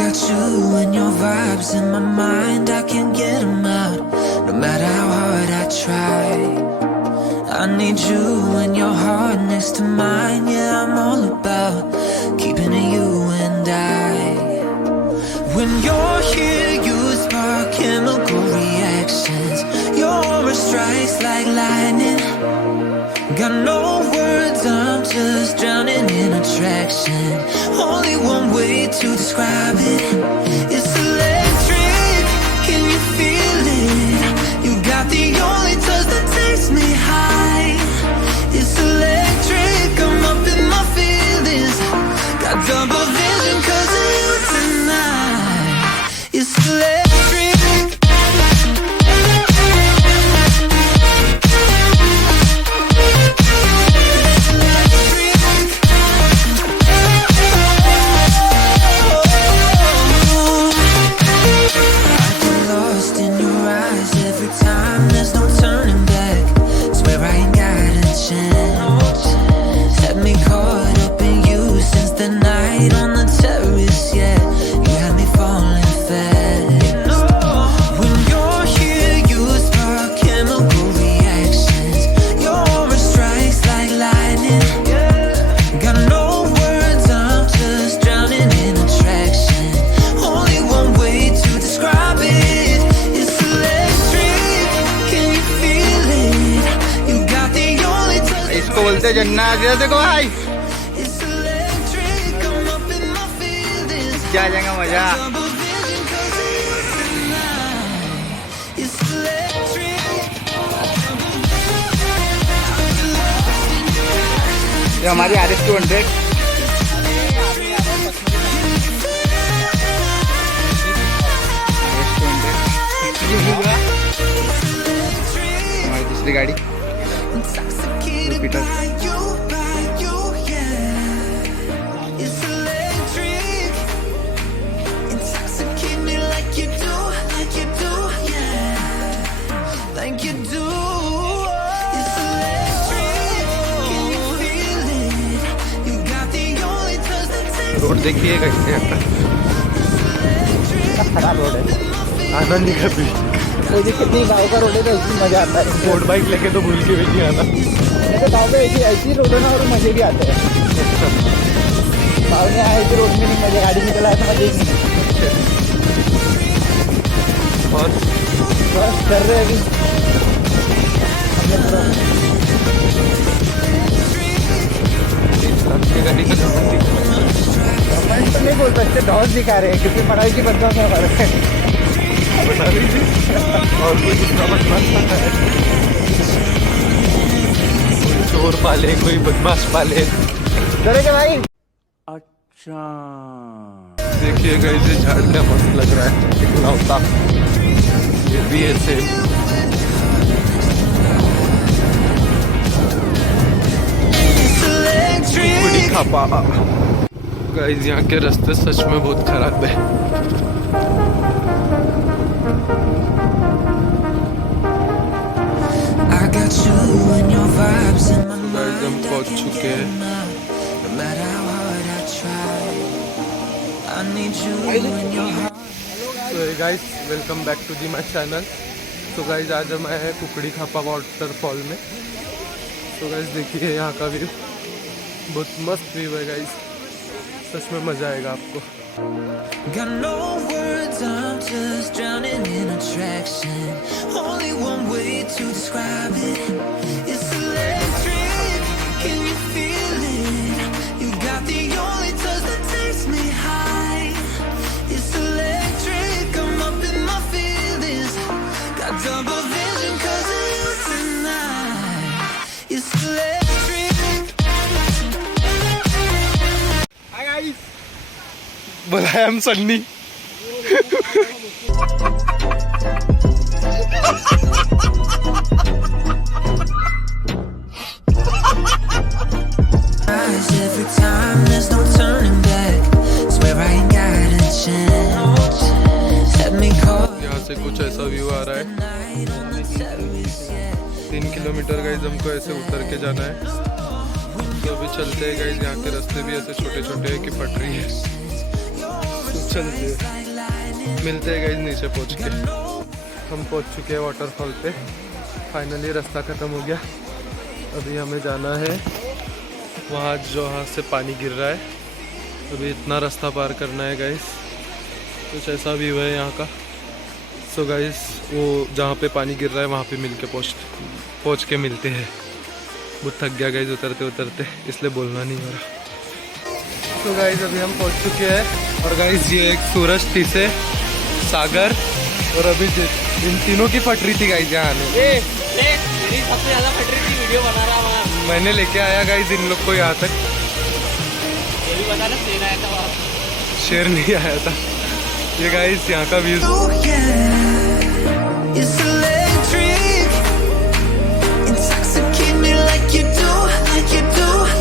got you and your vibes in my mind, I can't get them out, no matter how hard I try. I need you and your heart next to mine, yeah, I'm all about keeping it you and I. When you're here, you spark chemical reactions, your aura strikes like lightning. Got no words, I'm just drowning in attraction. Only one way to describe it. It's electric, can you feel it? You got the only touch that takes me high. It's electric, I'm up in my feelings. Got double vision 'cause of you tonight. It's electric. बोलते जन्नत देखो भाई क्या जाएगा मजा। ये हमारी RS 200 हमारी दूसरी गाड़ी Peter. रोड देखिए कैसे खराब रोड है, आनंद ही कभी कितनी गाँव का रोड है तो उसमें मजा आता है। बोट बाइक लेके तो भूल के भी नहीं आना। गाँव में ऐसी रोड है ना और मजे भी आते हैं। गाँव में ऐसी रोड में नहीं मजे, गाड़ी निकला है तो मजे ही नहीं। और बस कर रहे अभी गाड़ी का गवर्नमेंट तो नहीं बोल सकते, डॉस दिखा रहे हैं क्योंकि पढ़ाई की बदमाश है हमारे बता दीजिए और कोई दूसरा बदमाश है, कोई चोर पाले कोई बदमाश पाले डरेगा भाई। अच्छा देखिए कैसे झाड़ का मस्त लग रहा है, कितना होता ये भी ऐसे कुकड़ी खापा। गाइस यहाँ के रास्ते सच में बहुत खराब है। गाइस हम पहुँच चुके हैं। तो guys welcome back to the my channel. तो गाइस आज हम आए हैं कुकड़ी खापा वाटरफॉल में। तो गाइस देखिए यहाँ का व्यू बहुत मस्त व्यू है गाइस, सच में मजा आएगा आपको। Got no words, I'm just drowning in attraction. Only one way to describe it. It's electric, can you feel it? You got the only touch that takes me high. It's electric, I'm up in my feelings. Got double vision 'cause of you tonight. It's electric. Hi guys. बुलाया हम सन्नी। यहाँ से कुछ ऐसा view आ रहा है। 3 kilometre guys हमको ऐसे उतर के जाना है। तो अभी चलते हैं गाइस, यहाँ के रास्ते भी ऐसे छोटे छोटे हैं कि पटरी है। चलते मिलते हैं गाइस नीचे पहुंच के। हम पहुंच चुके हैं वाटरफॉल पे। फाइनली रास्ता ख़त्म हो गया। अभी हमें जाना है वहाँ जहाँ से पानी गिर रहा है। अभी इतना रास्ता पार करना है गाइस। कुछ ऐसा व्यू है यहाँ का। सो गाइस वो जहाँ पे पानी गिर रहा है वहाँ पे पहुँच के मिलते हैं। बहुत थक गया गाइस उतरते उतरते, इसलिए बोलना नहीं हो रहा। तो गाइस अभी हम पहुँच चुके हैं। और गाइस ये एक सूरज टी से सागर और अभी इन तीनों की फट रही थी गाइस यहाँ आने। मेरी सबसे ज़्यादा फट रही थी, वीडियो बना रहा वहाँ। मैंने लेके आया गाइस इन लोग को यहाँ तक। ये भी बता ना, शेर आया था वहाँ। शेर नहीं आया था। ये गाइस यहाँ का view. It's electric, intoxicate me like you do,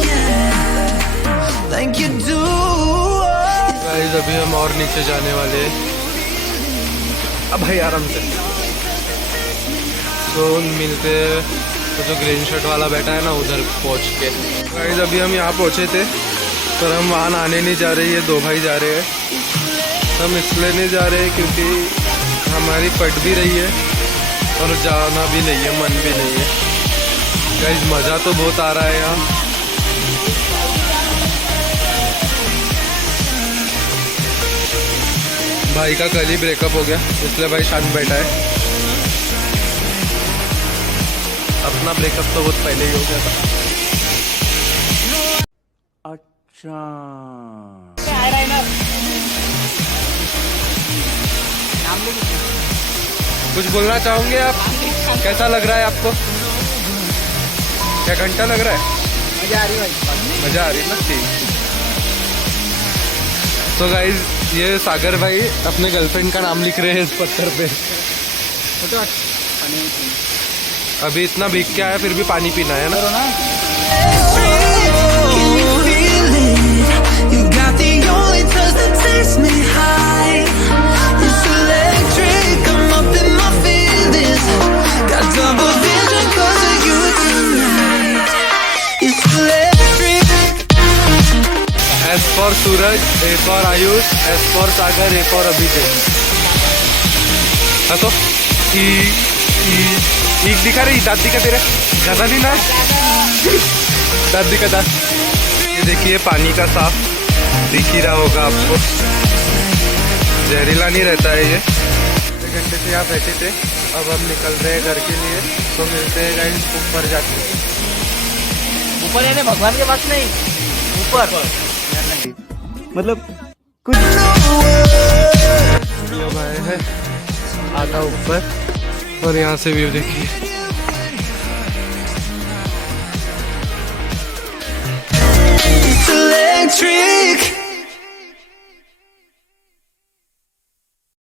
yeah, like you do. Guys अभी हम और नीचे जाने वाले हैं। अब भाई आराम से। तो मिलते हैं तो जो ग्रीन शर्ट वाला बैठा है ना उधर पहुंच के। गाइस अभी हम यहाँ पहुँचे थे पर हम वहाँ आने नहीं जा रहे। ये दो भाई जा रहे हैं। हम इसलिए नहीं जा रहे क्योंकि हमारी फट भी रही है और जाना भी नहीं है, मन भी नहीं है। गाइस मज़ा तो बहुत आ रहा है यहाँ। भाई का कल ही ब्रेकअप हो गया इसलिए भाई शांत बैठा है। अपना ब्रेकअप तो बहुत पहले ही हो गया था। अच्छा आ रहा है ना। कुछ बोलना चाहोगे आप? कैसा लग रहा है आपको? क्या घंटा लग रहा है? मजा आ रही भाई, मजा आ रही है ना। ठीक। तो गाइज ये सागर भाई अपने गर्लफ्रेंड का नाम लिख रहे हैं इस पत्थर पे। अभी इतना भीग के आया फिर भी पानी पीना है ना। Can you feel it? You got the only touch that takes me high. It's electric, I'm up in my feelings. Got double vision 'cause of you tonight. It's electric. S for Suraj, A for Ayush, S for Sagar, A for अभिषेक। हाँ तो एक दिखा रही दाँत दिखा तेरे ज़्यादा नहीं ना। दाँत दिखा दाँत। ये देखिए पानी का साफ दिख ही रहा होगा आपको। जहरीला नहीं रहता है ये। 1 घंटे से यहाँ बैठे थे, अब हम निकल रहे हैं घर के लिए। तो मिलते हैं गाइस ऊपर जाके। ऊपर यानी भगवान के पास नहीं, ऊपर मतलब कुछ लोग आए हैं आधा ऊपर और यहाँ से व्यू देखिए।